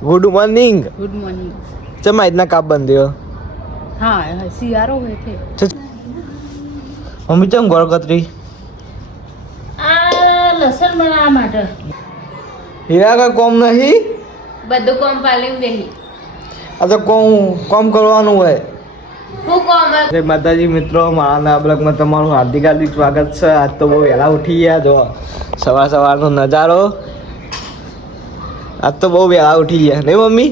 Good morning. Good morning. ચમ આજના કાપ બંધ્યો? હા શિયાળો હોય છે. મમ્મી ચમ ગોળ કતરી? આ લસણ બનાવવા માટે. હીરા કા કોમ નહીં? બધું કોમ પાલી બેહી. આ તો કોમ કરવાનું હોય. હું કોમ? જય માતાજી મિત્રો, મારા નવા બ્લોગમાં તમારું હાર્દિક સ્વાગત છે. આજ તો બહુ વહેલા ઉઠી ગયા. જો સવારનો નજારો. આજ તો બહુ વહેલા ઉઠી ગયા નહીં મમ્મી?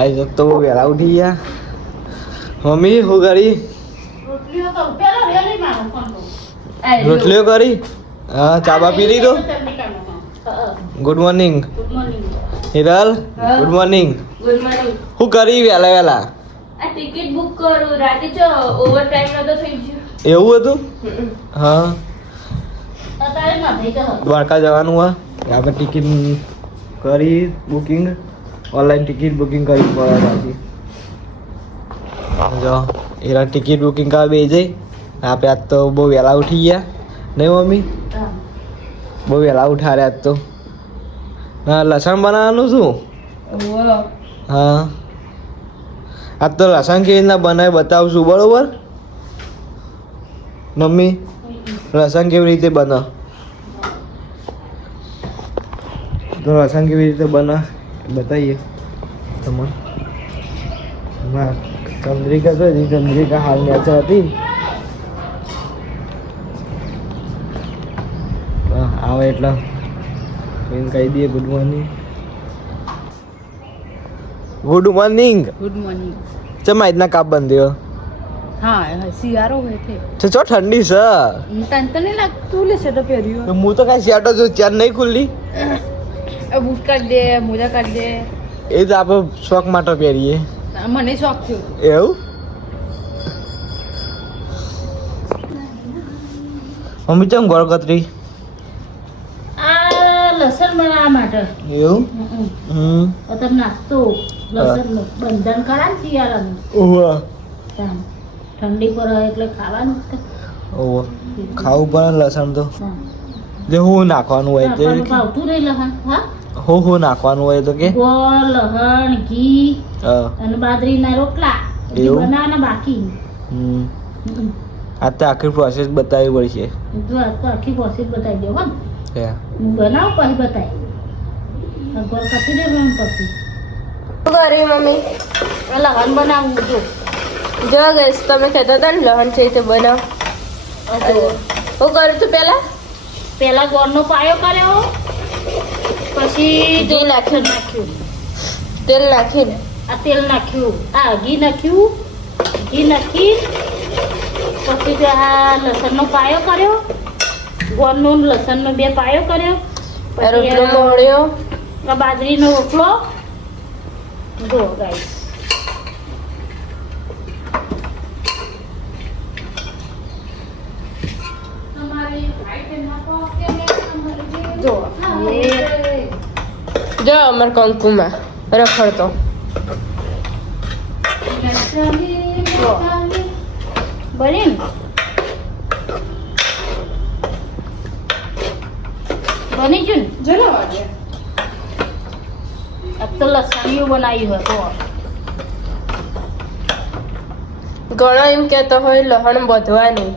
આજ તો બહુ વહેલા ઉઠી ગયા. મમ્મી શું કરી? રોટલીઓ કરી? હા, ચાબા પી લીધો? Good morning Hiral. Good morning. Good morning. શું કરી વહેલા? આ ટિકિટ બુક કરું રાતે જો ઓવર ટાઈમ નતો થઈ ગયો. એવું હતું? હા, તારે ના થઈ ગયો. દ્વારકા જવાનું હોય આપણે ટિકિટ કરી બુકિંગ, ઓનલાઈન ટિકિટ બુકિંગ કરી પડે પાછી. જો એના ટિકિટ બુકિંગ કરવા બે જઈ. આપણે આજ તો બહુ વહેલા ઉઠી ગયા નહીં મમ્મી? બહુ વહેલા ઉઠાડ્યા આજ તો. હા, લસણ બનાવવાનું શું? હા, આજ તો લસણ કેવી રીતના બનાવે બતાવશું, બરોબર મમ્મી? લસણ કેવી રીતે બને તો લસણ કેવી રીતે બને બતાવીએ તમને. ચંદ્રિકા તો ચંદ્રિકા હાલ મેચ હતી. આવે એટલે એને કહી દઈએ good morning. Good morning. Good morning. ચમ આજના કાપ બંધ્યો? હા શિયાળો હોય છે. ચો ઠંડી છે. તને તો નહીં લાગતું લે શેટો પહેર્યો? હું તો કાંઈ શેટો છું, ચેન નહીં ખુલ્લી. બૂટ કાઢ દે, મોજા કાઢ દે. એ તો આપણે શોખ માટે પહેરીએ. મને શોખ થયો. એવું? મમ્મી ચમ ગોળ કતરી? આ લસણ બનાવવા માટે. એવું? તમે નાસ્તો લસણ બંધન કરા ને શિયાળાનું. ઓવા ઠંડી પર એટલે ખાવાનું જ. ઓવા ખાવું પડે લસણ તો. જે હું નાખવાનું હોય તે ભાવતું નહીં લસણ. હા, હું નાખવાનું હોય તો કે ગોળ, લસણ, ઘી અને બાજરીના રોટલા એવું? બનાવવાના બાકી. આ તો આખી પ્રોસેસ બતાવવી પડશે. જો આ તો આખી પ્રોસેસ બતાવી દો. હા, હે હું બનાવું પછી બતાવી. ગોળ કાપી દેવાનું પછી. શું કર્યું મમ્મી? લસણ બનાવવું જો. જો ગઈશ તમે કહેતા હતા ને લહણ છે તે બનાવ. શું કર્યું તું પેલા ગોળનો પાયો કર્યો, પછી ઘી નાખ્યું. તેલ નાખીને આ તેલ નાખ્યું, આ ઘી નાખ્યું. ઘી નાખી પછી જો આ લસણનો પાયો કર્યો, ગોળનો લસણનો બે પાયો કર્યો. રોટલો મોળ્યો. આ બાજરીનો રોટલો જો ગાઈસ. જો અમાર કંકુમાં રખડતો. બની ગયું ને? ચલો આ તો લસણીયું બનાવ્યું હતું. ઘણો એમ કહેતો હોય લહણ બધવાનું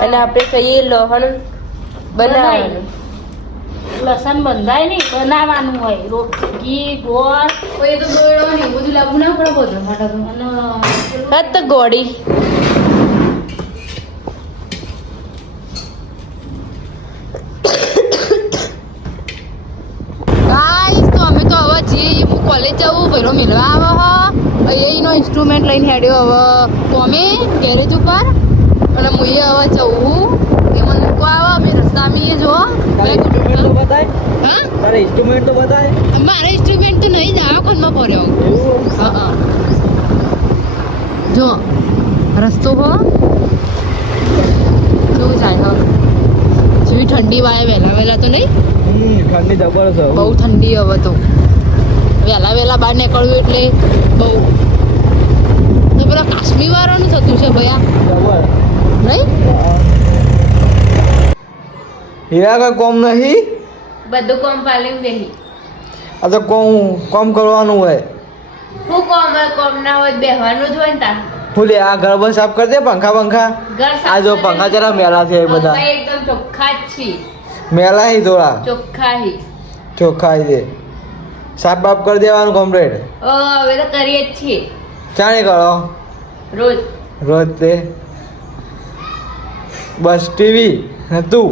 અને આપણે કહીએ લહણ બનાવવાનું. લસણ બંધાય નહીં, બનાવવાનું હોય. ઘી, ગોળ કોઈ તો દોડો ને બધું લાવવું ના પડે બધું માટે. હા તો ગોળી અમે તો હવે જઈએ. હું કોલેજ જવું, ભેરો મેળવા આવે એનો ઇન્સ્ટ્રુમેન્ટ લઈને હેડ્યો હવે કોમે ગેરેજ ઉપર. અને હું હવે જવું એ મને મૂકવા આવે. અમે રસ્તામાં જો ઇન્સ્ટ્રુમેન્ટ તો બતાય. મારા ઇન્સ્ટ્રુમેન્ટ તો નહીં જ આવા કોનમાં ભર્યો. હા જો રસ્તો હો કેવું જાય હો. જેવી ઠંડી વાય વહેલા તો નહીં. ઠંડી જબર છે. બહુ ઠંડી હવે તો. વહેલા બહાર નીકળવું એટલે બહુ. તો પેલા કાશ્મીર વાળાનું થતું છે ભૈયા નહીં? હીરા કા કોમ નહીં? બધું કોમ પાલી બેહી. આ તો કોમ કરવાનું હોય. હું કોમ ના હોય બેહવાનું જ હોય ને તા. ફૂલે આ ઘર બસ સાફ કરી દે. પંખા ઘર આ જો પંખા જરા મેલા છે એ બધા. પંખા એકદમ ચોખ્ખા જ છે. મેલા હી થોડા ચોખ્ખા છે. સાફ બાફ કરી દેવાનું કમ્પ્લીટ. હવે તો કરીએ જ છીએ ચાણે કરો રોજ તે બસ ટીવી તું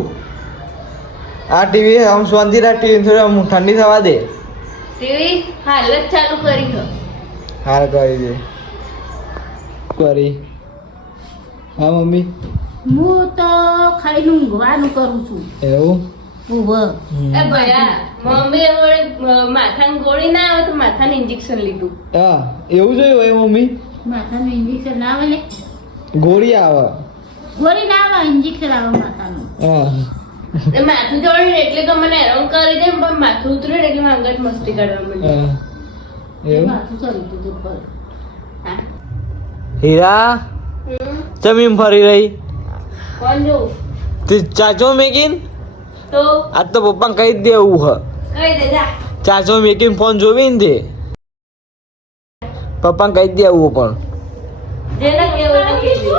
આ ટીવી આમ શાંતિ રાખ. ટીવી થોડી આમ ઠંડી થવા દે. ટીવી હાલ જ ચાલુ કરી દો. હાલ કરી દે કરી. હા મમ્મી હું તો ખાઈને ઊંઘવાનું કરું છું. એવું એ ભયા મમ્મી માથાની ગોળી ના આવે તો માથાનું ઇન્જેક્શન લીધું. હા એવું જોયું હોય મમ્મી. માથાનું ઇન્જેક્શન ના આવે ને? ગોળી આવે. ગોળી ના આવે, ઇન્જેક્શન આવે માથાનું. હા એ માથું જોડે એટલે કે મને હેરાન કરી દે પણ માથું ઉતર્યું એટલે મેં અંગત મસ્તી કાઢવા માંડી. એવું માથું ચડી દીધું પર. હા. હીરા જમીન ફરી રહી. કોણ જોઉં તે ચાચો મેકીન તો આજ તો પપ્પા કહી જ દેવું હ. કઈ દે જા. ચાચો મેકીન ફોન જોવી ને તે પપ્પા કહી જ દેવું. પણ જેને કેવું એને કહી દે.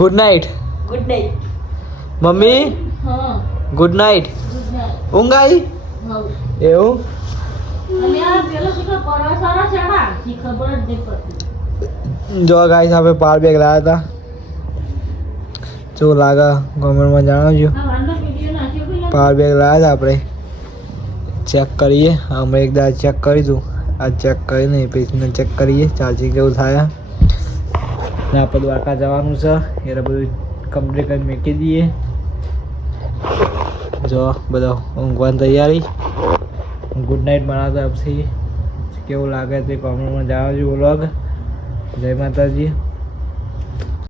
Good night good night. Mummy. હા, ગુડ નાઇટ. good night. ઊંઘ આવી હા. એવું. અને આ પેલો કેટલો પરવાસારો છે ને, ઈ ખબર જ નહીં પડતી. જો ગાઈસ આપણે પાવર બેગ લાવ્યા હતા. જો લાગે કોમેન્ટમાં જણાવજો. આ વાંધો વિડીયો નાખ્યો પેલા. પાવર બેગ લાવ્યા હતા આપણે. ચેક કરીએ. અમે એક દાડા ચેક કરીશું. આ ચેક કરીને પછી ચેક કરીએ ચાર્જિંગ કેવું થાય. ને આપણે દ્વારકા જવાનું છે એટલે બધું કમ્પ્લીટ કરી મૂકી દઈએ. જો બધો ઊંઘવાની તૈયારી. ગુડ નાઇટ બનાવતા પછી કેવું લાગે તે કોમેન્ટમાં જણાવજો. વ્લોગ જય માતાજી.